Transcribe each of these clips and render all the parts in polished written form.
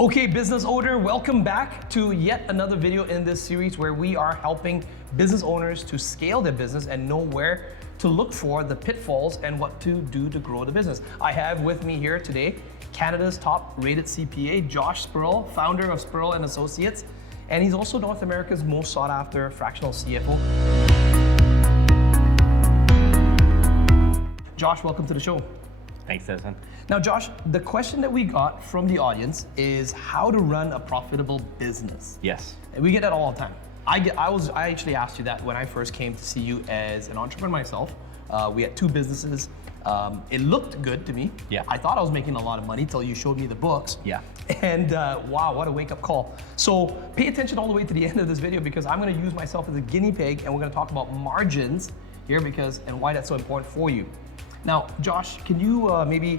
Okay, business owner, welcome back to yet another video in this series where we are helping business owners to scale their business and know where to look for the pitfalls and what to do to grow the business. I have with me here today Canada's top rated CPA, Josh Spurrell, founder of Spurrell and Associates, and he's also North America's most sought after fractional CFO. Josh, welcome to the show. Thanks, Desmond. Now, Josh, the question that we got from the audience is how to run a profitable business. Yes. And we get that all the time. I actually asked you that when I first came to see you as an entrepreneur myself. We had two businesses. It looked good to me. Yeah. I thought I was making a lot of money till you showed me the books. Yeah. And wow, what a wake-up call. So pay attention all the way to the end of this video because I'm gonna use myself as a guinea pig and we're gonna talk about margins here and why that's so important for you. Now, Josh, can you maybe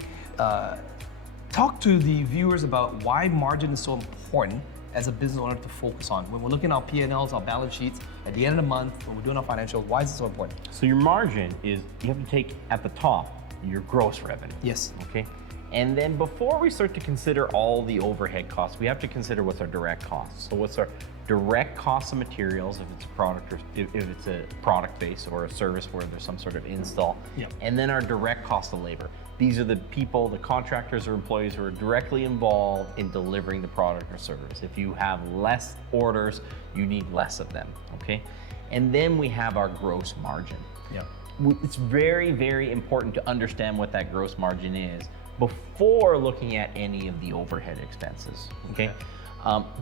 talk to the viewers about why margin is so important as a business owner to focus on? When we're looking at our P&Ls, our balance sheets, at the end of the month, when we're doing our financials, why is it so important? So your margin is, you have to take at the top, your gross revenue. Yes. Okay. And then before we start to consider all the overhead costs, we have to consider what's our direct costs. So what's our direct cost of materials if it's a product or if it's a product base or a service where there's some sort of install. Yep. And then our direct cost of labor. These are the people, the contractors or employees who are directly involved in delivering the product or service. If you have less orders, you need less of them, okay? And then we have our gross margin. Yeah. It's very, very important to understand what that gross margin is before looking at any of the overhead expenses, okay?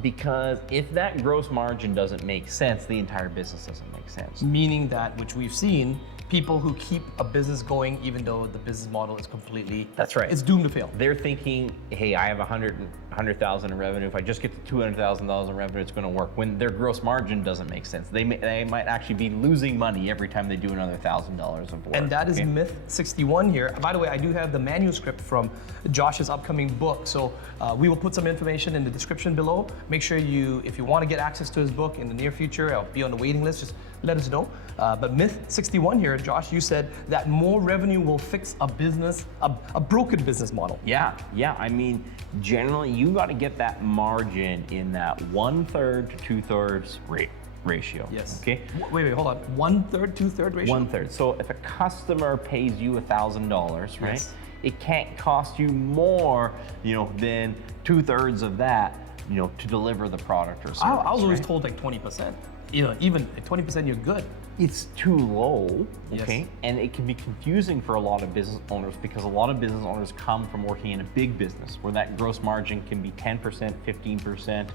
Because if that gross margin doesn't make sense, the entire business doesn't make sense. Meaning that, which we've seen, people who keep a business going even though the business model is completely, that's right, it's doomed to fail. They're thinking, hey, I have 100,000 in revenue. If I just get to $200,000 in revenue, it's going to work. When their gross margin doesn't make sense, they might actually be losing money every time they do another $1,000 of work. And that is myth 61 here. By the way, I do have the manuscript from Josh's upcoming book, so we will put some information in the description below. Make sure if you want to get access to his book in the near future, I'll be on the waiting list. Just let us know. But myth 61 here, Josh, you said that more revenue will fix a business, a broken business model. Yeah. I mean, generally, you got to get that margin in that 1/3 to 2/3 ratio. Yes. Okay. Wait, hold on. 1/3, 2/3 ratio. 1/3. So if a customer pays you $1,000, right? Yes. It can't cost you more, than 2/3 of that, to deliver the product or service. I was always right? told like 20%. Even at 20%, you're good. It's too low, okay? Yes. And it can be confusing for a lot of business owners because a lot of business owners come from working in a big business where that gross margin can be 10%, 15%,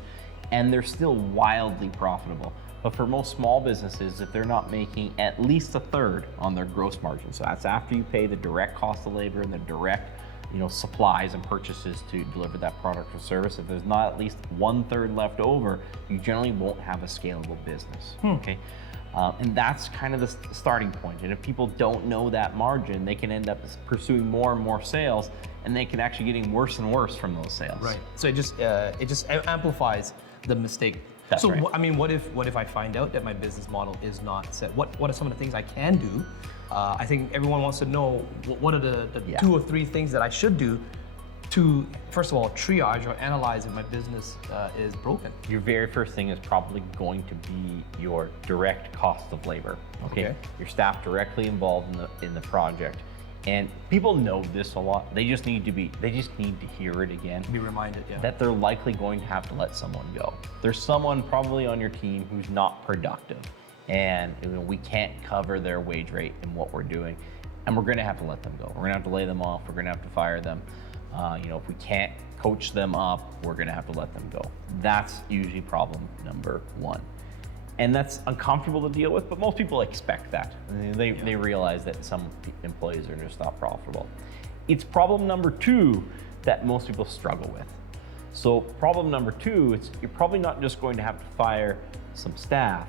and they're still wildly profitable. But for most small businesses, if they're not making at least 1/3 on their gross margin, so that's after you pay the direct cost of labor and the direct supplies and purchases to deliver that product or service, if there's not at least 1/3 left over, you generally won't have a scalable business, okay? And that's kind of the starting point. And if people don't know that margin, they can end up pursuing more and more sales, and they can actually getting worse and worse from those sales. Right. So it just amplifies the mistake. That's right. I mean, what if I find out that my business model is not set? What are some of the things I can do? I think everyone wants to know what are the 2 or 3 things that I should do to, first of all, triage or analyze if my business is broken. Your very first thing is probably going to be your direct cost of labor. Okay. Your staff directly involved in the project. And people know this a lot. They just need to hear it again. Be reminded, yeah. That they're likely going to have to let someone go. There's someone probably on your team who's not productive, and we can't cover their wage rate in what we're doing, and we're going to have to let them go. We're going to have to lay them off. We're going to have to fire them. If we can't coach them up, we're going to have to let them go. That's usually problem number 1. And that's uncomfortable to deal with, but most people expect that. They realize that some employees are just not profitable. It's problem number 2 that most people struggle with. So problem number 2, you're probably not just going to have to fire some staff,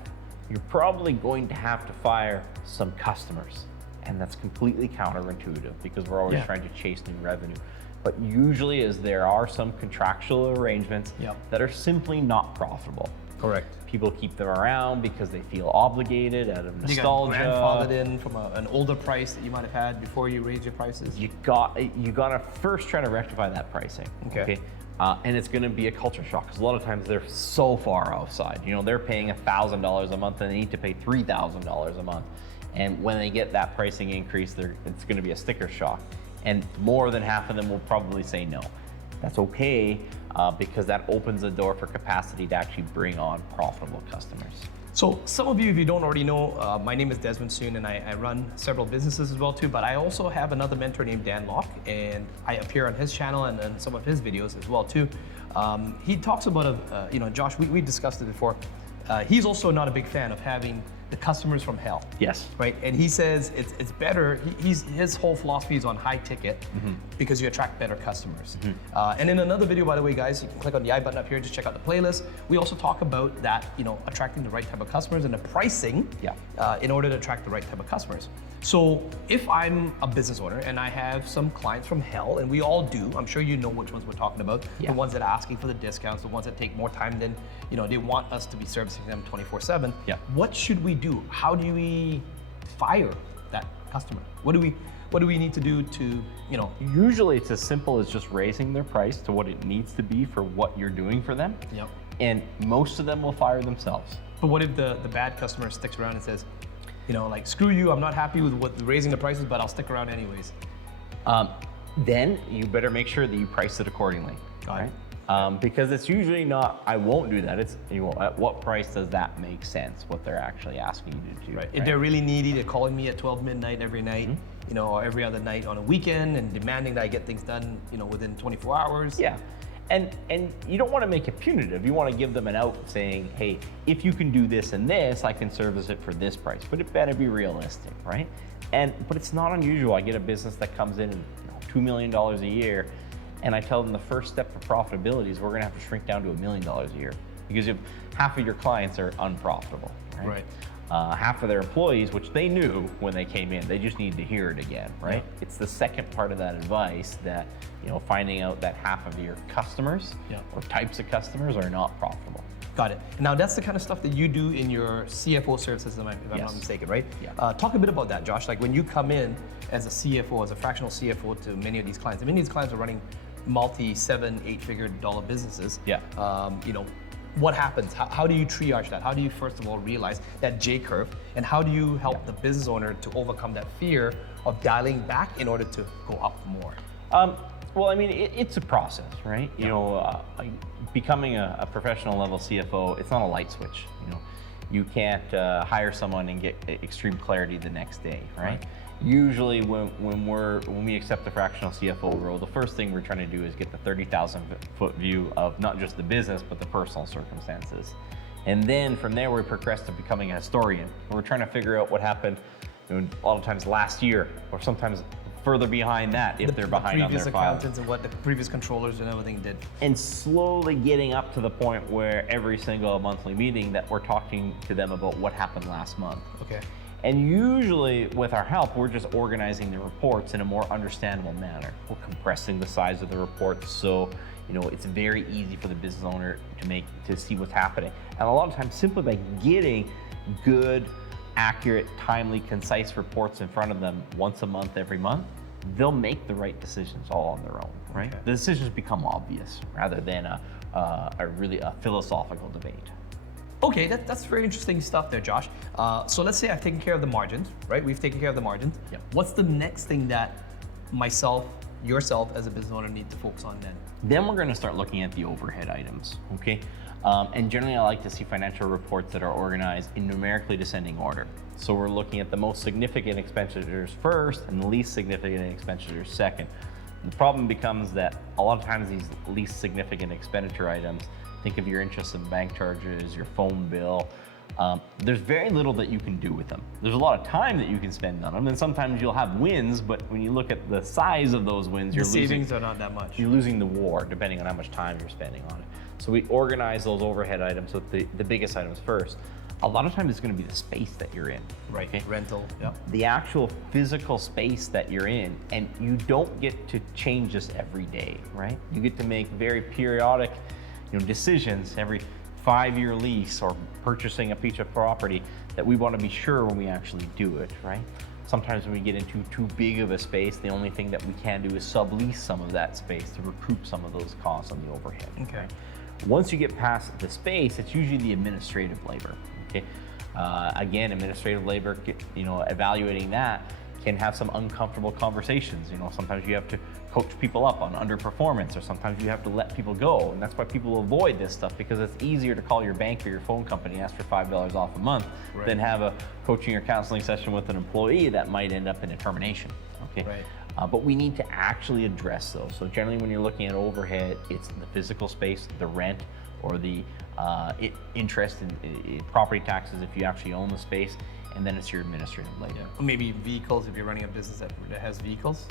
you're probably going to have to fire some customers. And that's completely counterintuitive because we're always trying to chase new revenue. But usually there are some contractual arrangements that are simply not profitable. Correct. People keep them around because they feel obligated out of nostalgia. You got grandfathered in from an older price that you might have had before you raised your prices. You gotta first try to rectify that pricing. Okay. And it's going to be a culture shock because a lot of times they're so far offside. You know, they're paying $1,000 a month and they need to pay $3,000 a month. And when they get that pricing increase, it's going to be a sticker shock. And more than half of them will probably say no. That's okay because that opens the door for capacity to actually bring on profitable customers. So some of you, if you don't already know, my name is Desmond Soon and I run several businesses as well too, but I also have another mentor named Dan Locke, and I appear on his channel and some of his videos as well too. He talks about, Josh, we discussed it before. He's also not a big fan of having the customers from hell. Yes. Right, and he says it's better, his whole philosophy is on high ticket because you attract better customers. And in another video, by the way, guys, you can click on the I button up here, just check out the playlist. We also talk about that, attracting the right type of customers and the pricing in order to attract the right type of customers. So if I'm a business owner and I have some clients from hell, and we all do, I'm sure you know which ones we're talking about, the ones that are asking for the discounts, the ones that take more time than, they want us to be servicing them 24/7. What should we do? How do we fire that customer? What do we need to do to, Usually it's as simple as just raising their price to what it needs to be for what you're doing for them. And most of them will fire themselves. But what if the bad customer sticks around and says, like, screw you, I'm not happy with raising the prices, but I'll stick around anyways? Then you better make sure that you price it accordingly. Got it. Because it's usually not, I won't do that. It's, at what price does that make sense, what they're actually asking you to do. Right. If they're really needy, they're calling me at 12 midnight every night, or every other night on a weekend and demanding that I get things done, within 24 hours. Yeah. And you don't want to make it punitive. You want to give them an out saying, hey, if you can do this and this, I can service it for this price. But it better be realistic, right? But it's not unusual. I get a business that comes in $2 million a year, and I tell them the first step for profitability is we're going to have to shrink down to $1 million a year because half of your clients are unprofitable, right? Half of their employees, which they knew when they came in, they just need to hear it again, right? It's the second part of that advice that, finding out that half of your customers or types of customers are not profitable. Got it. Now that's the kind of stuff that you do in your CFO services, if I'm not mistaken, right? Talk a bit about that, Josh. Like when you come in as a CFO, as a fractional CFO to many of these clients, and many of these clients are running multi-7, 8-figure dollar businesses. What happens? How do you triage that? How do you first of all realize that J curve, and how do you help the business owner to overcome that fear of dialing back in order to go up more? Well, I mean, it's a process, right? Becoming a professional level CFO, it's not a light switch. You can't hire someone and get extreme clarity the next day, right? Usually when we accept the fractional CFO role, the first thing we're trying to do is get the 30,000-foot view of not just the business, but the personal circumstances. And then from there, we progress to becoming a historian. We're trying to figure out what happened a lot of times last year, or sometimes further behind that if they're behind on their file. Previous accountants and what the previous controllers and everything did. And slowly getting up to the point where every single monthly meeting that we're talking to them about what happened last month. Okay. And usually with our help, we're just organizing the reports in a more understandable manner. We're compressing the size of the reports so it's very easy for the business owner to see what's happening. And a lot of times simply by getting good, accurate, timely, concise reports in front of them once a month, every month, they'll make the right decisions all on their own, right? The decisions become obvious rather than a philosophical debate. Okay, that's very interesting stuff there, Josh. So let's say I've taken care of the margins, right? We've taken care of the margins. What's the next thing that yourself as a business owner need to focus on then? Then we're going to start looking at the overhead items, okay? And generally I like to see financial reports that are organized in numerically descending order. So we're looking at the most significant expenditures first and the least significant expenditures second. The problem becomes that a lot of times these least significant expenditure items, think of your interest in bank charges, your phone bill, there's very little that you can do with them. There's a lot of time that you can spend on them, and sometimes you'll have wins, but when you look at the size of those wins, the savings are not that much. You're losing the war, depending on how much time you're spending on it. So we organize those overhead items with the biggest items first. A lot of times it's going to be the space that you're in. Right, okay? Rental, The actual physical space that you're in, and you don't get to change this every day, right? You get to make very periodic decisions every 5-year lease or purchasing a piece of property that we want to be sure when we actually do it, right? Sometimes when we get into too big of a space, the only thing that we can do is sublease some of that space to recoup some of those costs on the overhead. Okay. Right? Once you get past the space, it's usually the administrative labor. Okay. Again, administrative labor, evaluating that can have some uncomfortable conversations. Sometimes you have to coach people up on underperformance, or sometimes you have to let people go. And that's why people avoid this stuff, because it's easier to call your bank or your phone company and ask for $5 off a month than have a coaching or counseling session with an employee that might end up in a termination. Okay. Right. But we need to actually address those. So generally when you're looking at overhead, it's the physical space, the rent, or the interest in property taxes if you actually own the space, and then it's your administrative labor. Or maybe vehicles if you're running a business that has vehicles.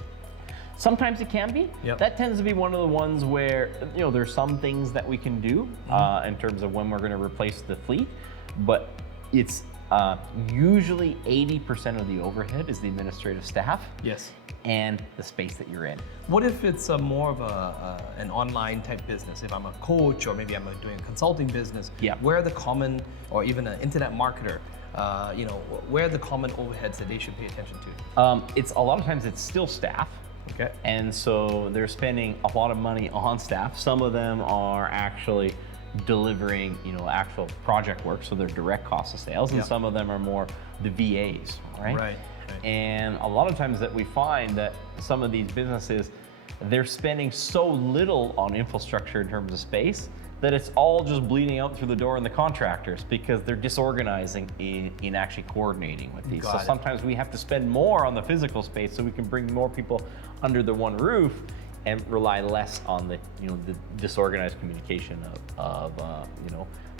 Sometimes it can be. Yep. That tends to be one of the ones where there's some things that we can do in terms of when we're going to replace the fleet, but it's usually 80% of the overhead is the administrative staff. Yes. And the space that you're in. What if it's more of an online type business? If I'm a coach, or maybe I'm doing a consulting business, where are the common, or even an internet marketer, where are the common overheads that they should pay attention to? It's a lot of times it's still staff. Okay. And so they're spending a lot of money on staff. Some of them are actually delivering, actual project work, so they're direct cost of sales, and some of them are more the VAs, right? Right. And a lot of times that we find that some of these businesses, they're spending so little on infrastructure in terms of space that it's all just bleeding out through the door in the contractors, because they're disorganizing in actually coordinating with these. So sometimes we have to spend more on the physical space so we can bring more people under the one roof and rely less on the the disorganized communication of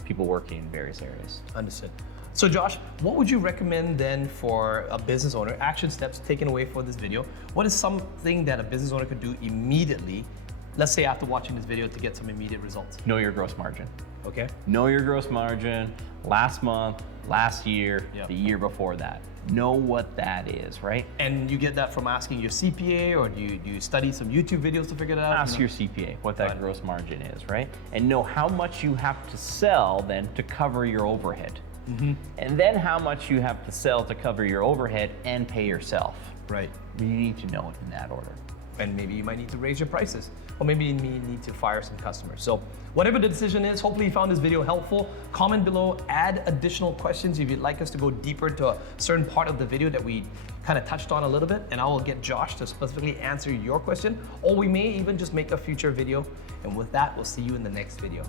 people working in various areas. Understood. So Josh, what would you recommend then for a business owner, action steps taken away for this video? What is something that a business owner could do immediately, let's say after watching this video, to get some immediate results? Know your gross margin. Okay. Know your gross margin last month, last year, the year before that. Know what that is, right? And you get that from asking your CPA, or do you study some YouTube videos to figure it out? Ask your CPA what that gross margin is, right? And know how much you have to sell then to cover your overhead. And then how much you have to sell to cover your overhead and pay yourself. Right. You need to know it in that order. And maybe you might need to raise your prices, or maybe you need to fire some customers. So whatever the decision is, hopefully you found this video helpful. Comment below, add additional questions if you'd like us to go deeper to a certain part of the video that we kind of touched on a little bit, and I will get Josh to specifically answer your question, or we may even just make a future video. And with that, we'll see you in the next video.